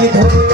de dor.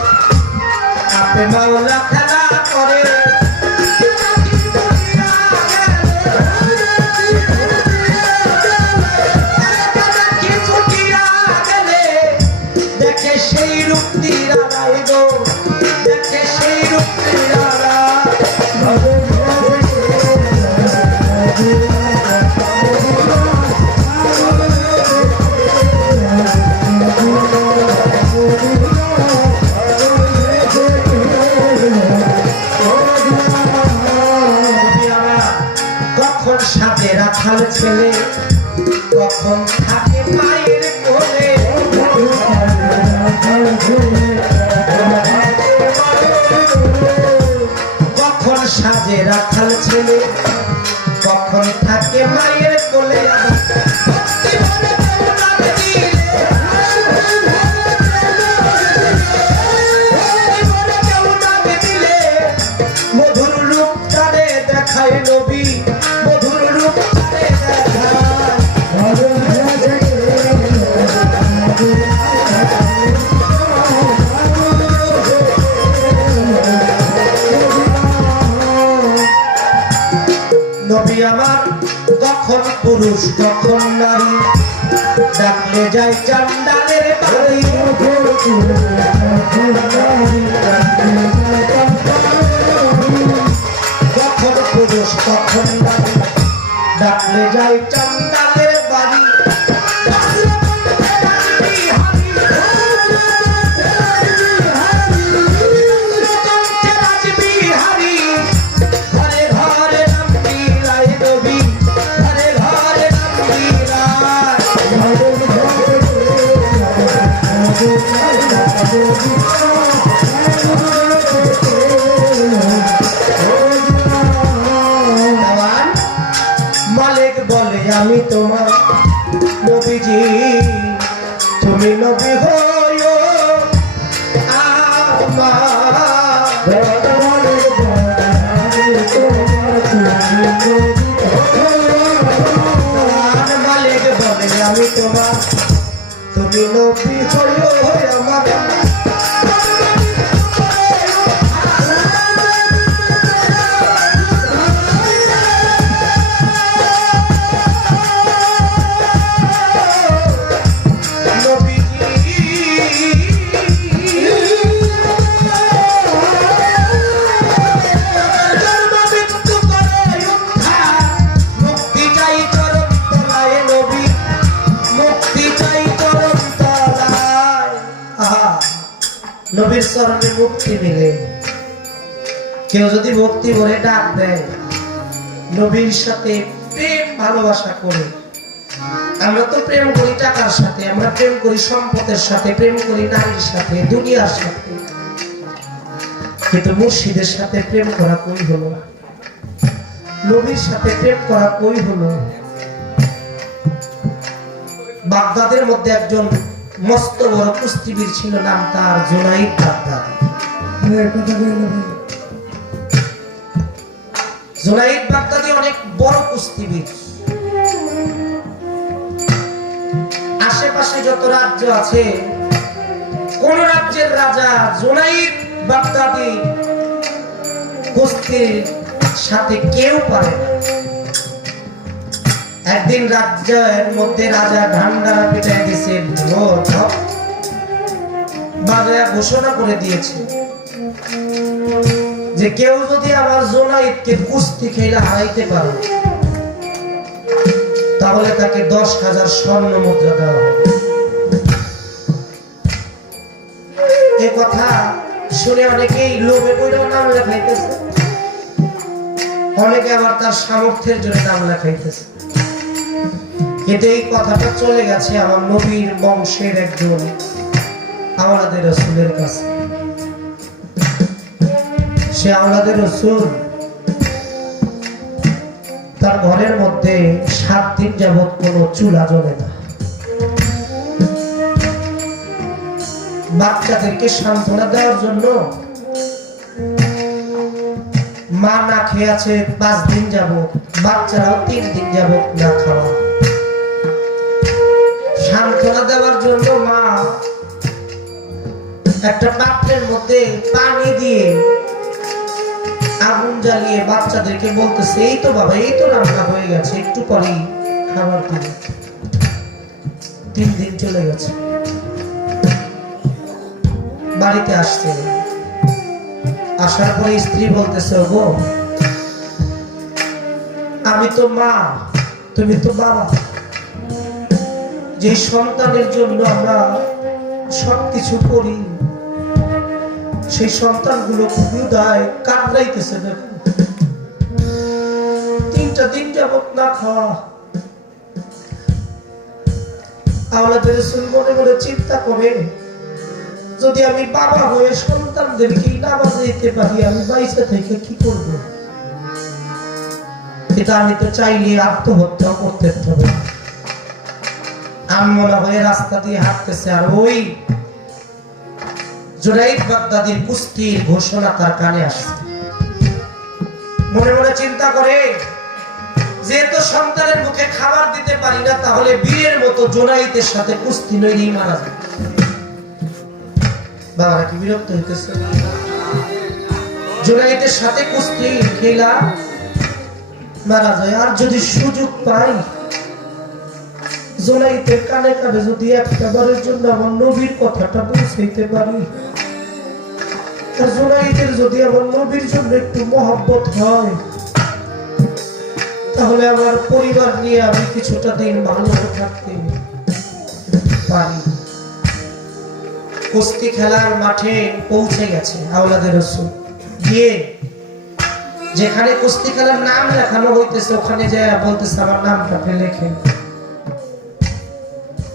কখন কন্যারি ডাকলে যাই চান্ডালের বাড়ি। কখন পুরুষ কখন ডাকলে যাই চান্ডালের ভক্তি ভরে ডাক দেয়। নবীর সাথে প্রেম, ভালোবাসা করে। আমরা তো প্রেম করি টাকার সাথে, আমরা প্রেম করি সম্পদের সাথে, প্রেম করি নারীর সাথে, দুনিয়ার সাথে। কিন্তু মুর্শিদের সাথে প্রেম করা কই হলো? নবীর সাথে প্রেম করা কই হলো? বাগদাদের মধ্যে একজন মস্ত বড় কুস্তিবীর ছিল, নাম তার জোনাইদ বাগদাদ। জোনাইদ বাগদাদি অনেক বড় কুস্তিবীর আশেপাশে যত রাজ্য আছে, কোন রাজ্যের রাজা জোনাইদ বাগদাদি কুস্তির সাথে কেউ পারে না। একদিন রাজ্যের মধ্যে রাজা ঢান্ডারা পিটাই দিয়েছে বাজায়া ঘোষণা করে দিয়েছে। যে কেউ যদি আমার জোনাইদকে কুস্তি খেলে হারাইতে পারে, তাহলে তাকে দশ হাজার স্বর্ণ মুদ্রা দেওয়া হবে। এ কথা শুনে অনেকেই লোভে বইরাও নাম লেখাইতেছে। অনেকে আবার তার সামর্থ্যের জন্য নাম লেখাইতেছে। কিন্তু এই কথাটা চলে গেছে আমার নবীর বংশের একজন আমাদের রসুলের কাছে। সে আমাদের রসুল। তার ঘরের মধ্যে সাত দিন যাবৎ কোনো চুলা জ্বলে না। বাচ্চাদেরকে সান্ত্বনা দেওয়ার জন্য মা না খেয়ে আছে পাঁচ দিন যাব বাচ্চারাও তিন দিন যাব না খাওয়া। সান্ত্বনা দেওয়ার জন্য মা একটা পাত্রের মধ্যে পানি দিয়ে আগুন জ্বালিয়ে বাচ্চাদেরকে বলতেছে, এই তো বাবা, এই তো রান্না হয়ে গেছে, একটু পরেই খাবার দিবে তিন দিন চলে গেছে। বাড়িতে আসছে। আসার পরে স্ত্রী বলতেছে গো আমি তো মা, তুমি তো বাবা। যে সন্তানের জন্য আমরা সবকিছু করি সেই সন্তানগুলো খুবই দায় কাতরাইতেছে, দেখো। তিনটা দিন যাবত না খাওয়া। আমাদের মনে মনে চিন্তা করে, যদি আমি বাবা হয়ে দিতে পারি, আমি থেকে কি করব? এটা আমি তো চাইলে আত্মহত্যা করতে হবে। আম্মলা হয়ে রাস্তা দিয়ে হাঁটতেছে, আর ওই জুনাইদ বাগদাদির কুস্তির ঘোষণা তার কানে আসছে। মনে মনে চিন্তা করে, যেহেতু সন্তানের মুখে খাবার দিতে পারি না, তাহলে বীরের মতো জোনাইতের সাথে কুস্তি নইলেই মারা যায় বাবারা, কি বিরক্ত হইতেছে? জোনাইতের সাথে কুস্তি খেলা মারা যায়। আর যদি সুযোগ পাই জোনাইতের কানে কানে যদি একটা বারের জন্য আমার নবীর কথাটা পৌঁছাইতে পারি। যদি আমার নবীর জন্য একটু হয়, তাহলে আমার পরিবার নিয়ে আমি কিছুটা দিন ভালো থাকতে পারি। কুস্তি খেলার মাঠে পৌঁছে গেছে আওলাদের রসুল। গিয়ে যেখানে কুস্তি খেলার নাম লেখানো হইতেছে, ওখানে যে বলতেছে, আমার নামটা লেখে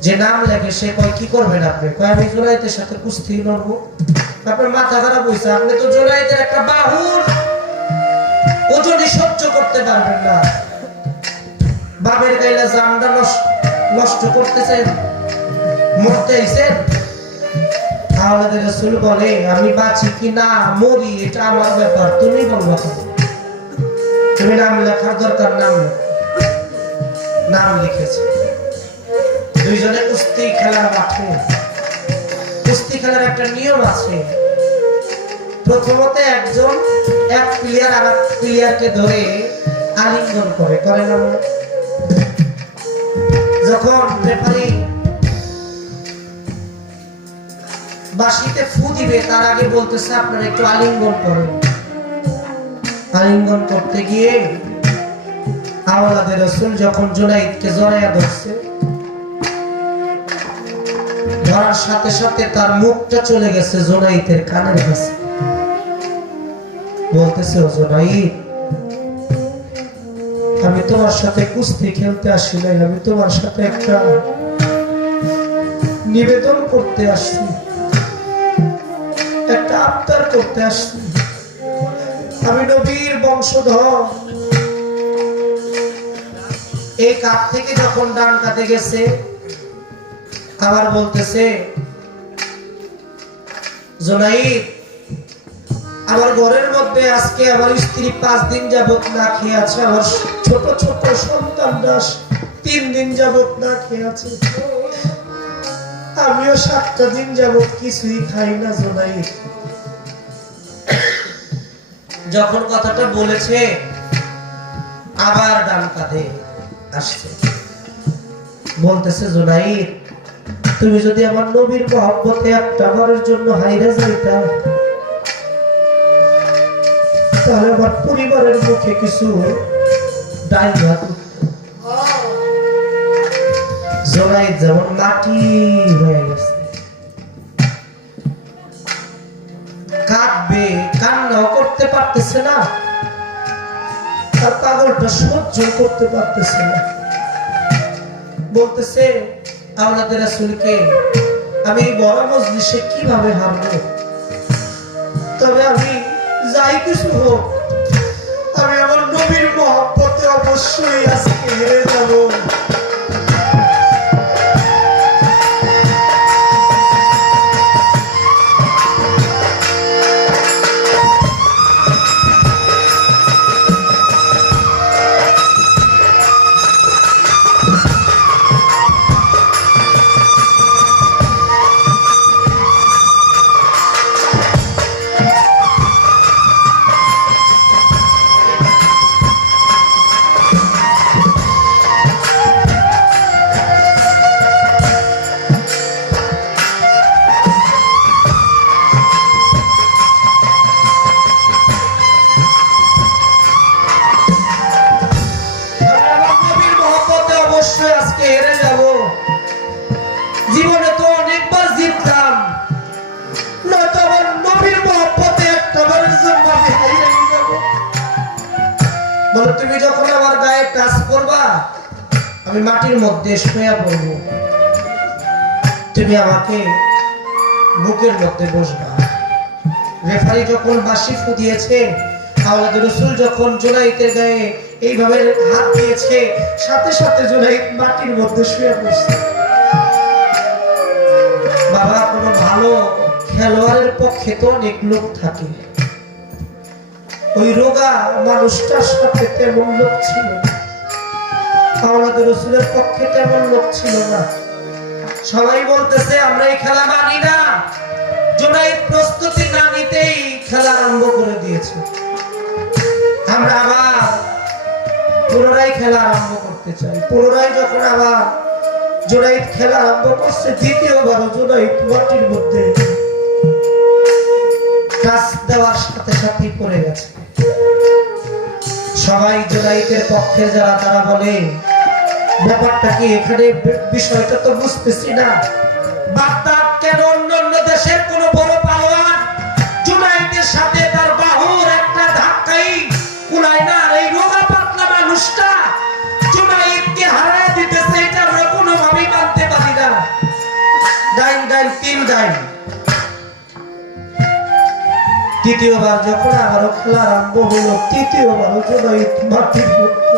যে নাম লেখে, সে কয়, কি করবেন আপনি? কয়, আমি জোনাইতের সাথে কুস্তি লড়বো। আপনার মাথা খারাপ হয়েছে আপনি তো জোনাইতের একটা বাহুর ওজনই সহ্য করতে পারবেন না বাবের গাইলা নষ্ট নষ্ট করতেছেন, মরতে আইছেন। তাহলে রসুল বলে, আমি বাঁচি কি না, মরি, এটা আমার ব্যাপার তুমি বলব তুমি নাম লেখার দরকার নাম নাম লিখেছে। দুইজনে কুস্তি খেলার মাঠে। কুস্তি খেলার একটা নিয়ম আছে। প্রথমত একজন এক প্লেয়ার আর প্লেয়ারকে ধরে আলিঙ্গন করে করে না যখন রেফারি বাঁশিতে ফু দিবে, তার আগে বলতেছে, আপনারা একটু আলিঙ্গন করেন। আলিঙ্গন করতে গিয়ে আওলাদের রসুল যখন জোনাইদকে জড়াইয়া ধরছে ধরার সাথে সাথে তার মুখটা চলে গেছে জোনাইতের কানের কাছে। বলতেছে, ও জোনাইদ, আমি তোমার সাথে কুস্তি খেলতে আসি নাই, আমি তোমার সাথে একটা নিবেদন করতে আসছি একটা আবদার করতে আসছি আমি নবীর বংশধর। এই কাপ থেকে যখন ডান কাতে গেছে আবার বলতেছে, জোনাইদ, আমার ঘরের মধ্যে আজকে আমার স্ত্রী পাঁচ দিন যাবত না খেয়ে আছে, আমার ছোট ছোট সন্তানরা তিন দিন যাবত না খেয়ে আছে। আমিও সাতটা দিন যাবত কিছুই খাই না, জোনাইদ। যখন কথাটা বলেছে, আবার ডান কাঁধে আসছে। বলতেছে, জোনাইদ তুমি যদি আমার নবীর মহব্বতে একটা বারের জন্য হাইরা যাইতা, তাহলে আমার পরিবারের মুখে কিছু ভাত যেমন মাটি হয়ে গেছে। কান্নাও করতে পারতেছে না। আর পাগলটা সহ্য করতে পারতেছে না। বলতেছে আওলাদের রাসূলকে আমি বড় মজলিসে কীভাবে হারব তবে আমি যাই কিছু হোক, আমি আমার নবীর মহব্বতে অবশ্যই আজকে আমি মাটির মধ্যে শুয়ে পড়ব। তুমি আমাকে বুকের মধ্যে বসবা। রেফারি যখন বাসি ফুদিয়েছে, আওলাদ রসুল যখন গায়ে এইভাবে হাত দিয়েছে, সাথে সাথে জোনাইত মাটির মধ্যে শুয়ে পড়ছে। বাবা, কোনো ভালো খেলোয়াড়ের পক্ষে তো অনেক লোক থাকে। ওই রোগা মানুষটার সাথে তেমন লোক ছিল না। আওলাদ রসুলের পক্ষে তেমন লোক ছিল না। সবাই বলতেছে, আমরা এই খেলা মানি না। জোনাইদ প্রস্তুতি না নিতেই খেলা আরম্ভ করে দিয়েছে। আমরা আবার পুনরায় খেলা আরম্ভ করতে চাই। পুনরায় যখন আবার জোনাইদ খেলা আরম্ভ করছে দ্বিতীয়বার জোনাইদ মাটির মধ্যে কাজ দেওয়ার সাথে সাথেই পড়ে গেছে। সবাই জোনাইদের পক্ষে যারা, তারা বলে ব্যাপারটা কি? এখানে বিষয়টা তো বুঝতেছি না। বাগদাদ কেন দেশের বড় জুনাইদের সাথে তার বাহুর একটা ধাক্কাই এই রোগা পাতলা মানুষটা জুনাইদকে হারায় দিতেছে, এটা আমরা কোনোভাবেই মানতে পারি না। ডাইন ডাইন, তিন ডাইন। তৃতীয়বার যখন আবারও খেলা আরম্ভ হলো, তৃতীয়বারও জুনাইদ মাটির মধ্যে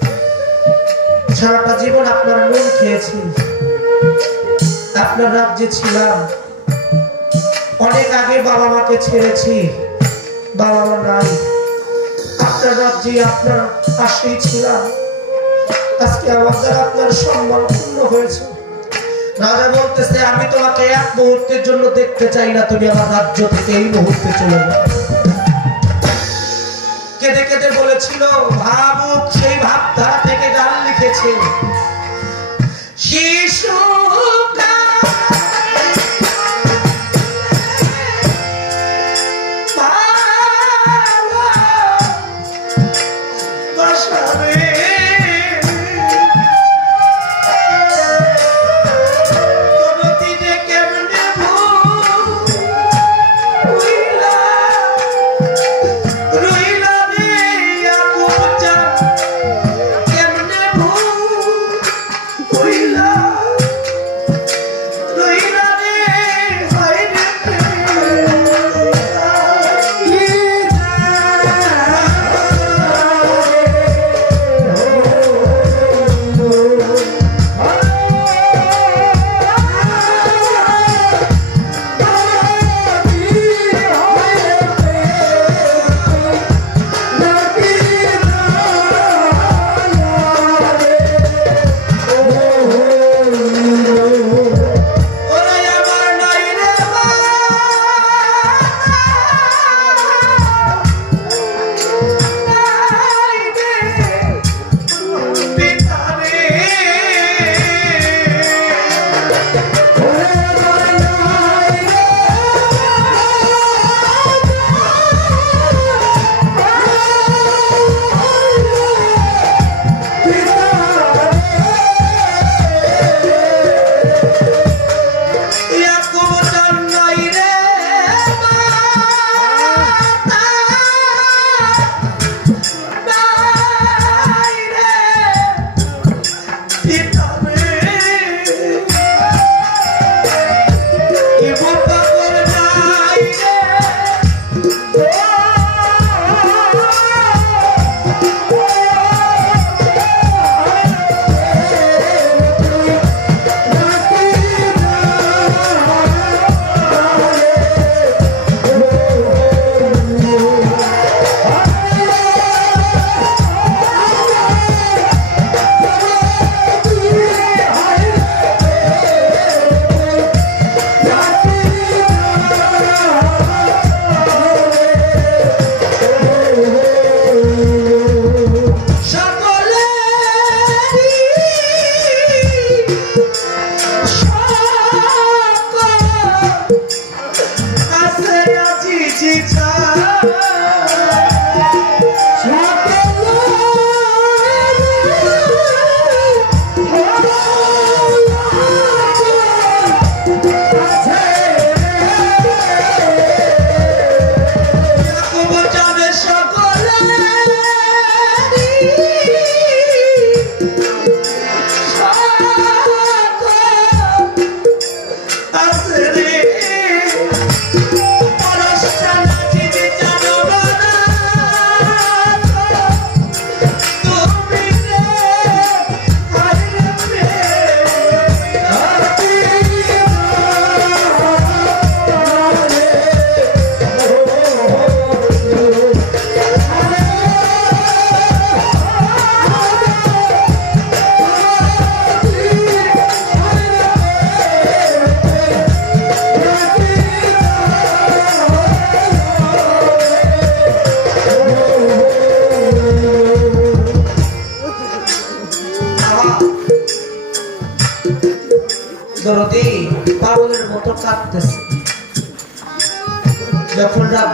সারাটা জীবন আপনার নুন খেয়েছি। আপনার রাজ্যে ছিলাম। অনেক আগে বাবা মাকে ছেড়েছি। বাবা মা নাই। আপনার রাজ্যে আপনার পাশেই ছিলাম। আজকে আমার দ্বারা আপনার সম্মান পূর্ণ হয়েছে। রাজা বলতেছে, আমি তোমাকে এক মুহূর্তের জন্য দেখতে চাই না। তুমি আমার রাজ্য থেকে এই মুহূর্তে চলে যাও। কেঁদে কেঁদে বলেছিল, ভাবুক, সেই ভাবধারা থেকে গান লিখেছে শিশু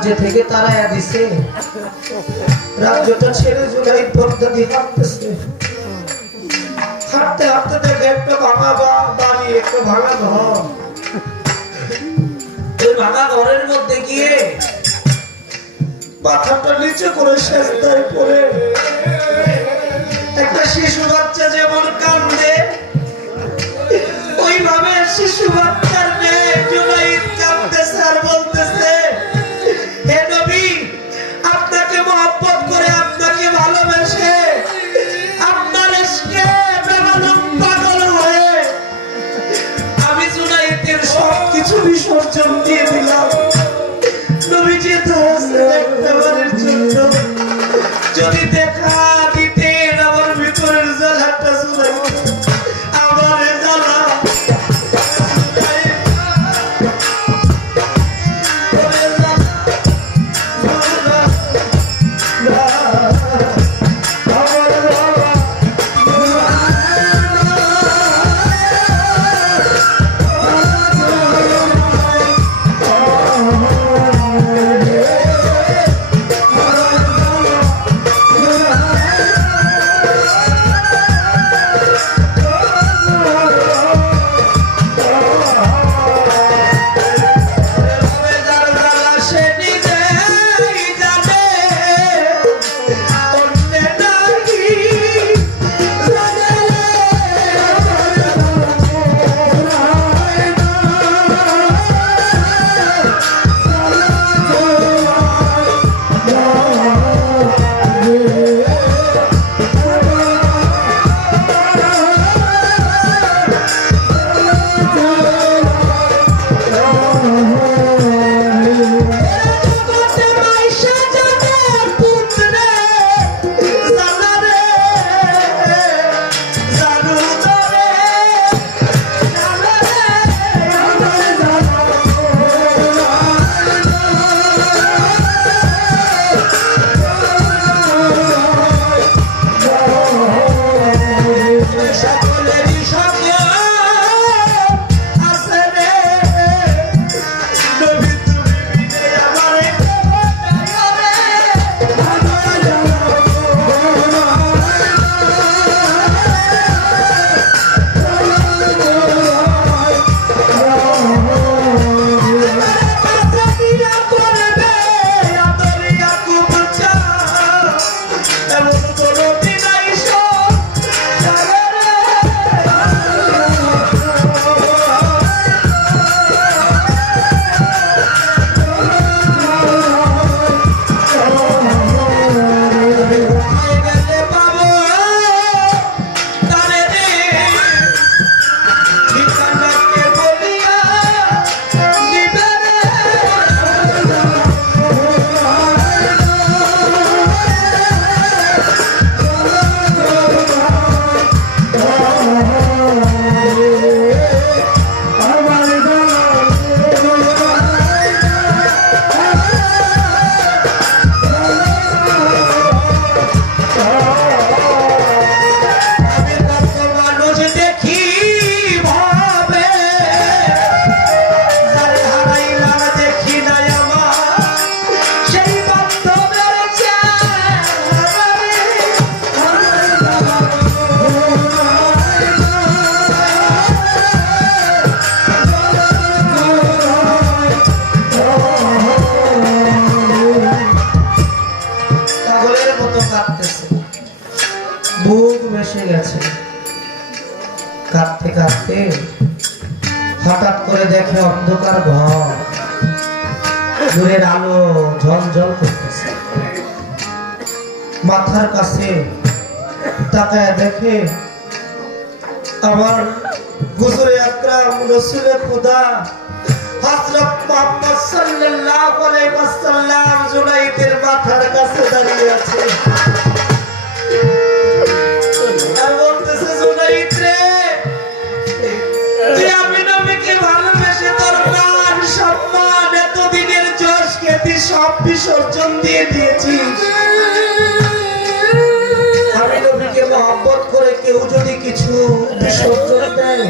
রাজ্য থেকে তারা দিছে রাজ্যটা ছেড়ে জোগাই পর্দা দিয়ে হাঁটতেছে হাঁটতে হাঁটতে দেখে একটা ভাঙা বাড়ি একটা ভাঙা ঘর। ভাঙা নিচে করে একটা শিশু বাচ্চা যেমন শিশু বাচ্চার মেয়ে আছে হঠাৎ করে দেখে অন্ধকার ঘর। দূরের আলো ঝলঝল করতেছে। মাথার কাছে তাকায় দেখে আমার হুজুরে আকরাম, রসুলে খুদা, হযরত মুহাম্মদ সাল্লাল্লাহু আলাইহি ওয়াসাল্লাম জুনাইদের মাথার কাছে দাঁড়িয়ে আছে। সব বিসর্জন দিয়ে দিয়েছিস আমি নবীকে মহব্বত করে কেউ যদি কিছু বিসর্জন দেয়,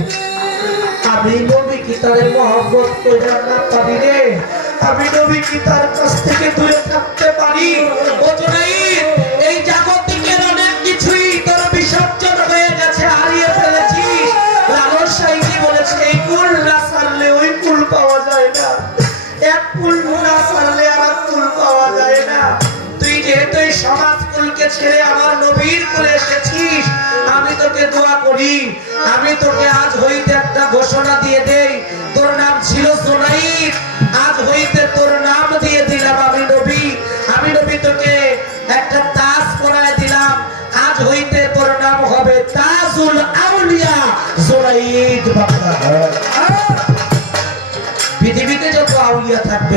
আমি নবী কি তারে মহব্বত করে না পারি রে আমি নবী কি তার কাছ থেকে দূরে থাকতে পারি।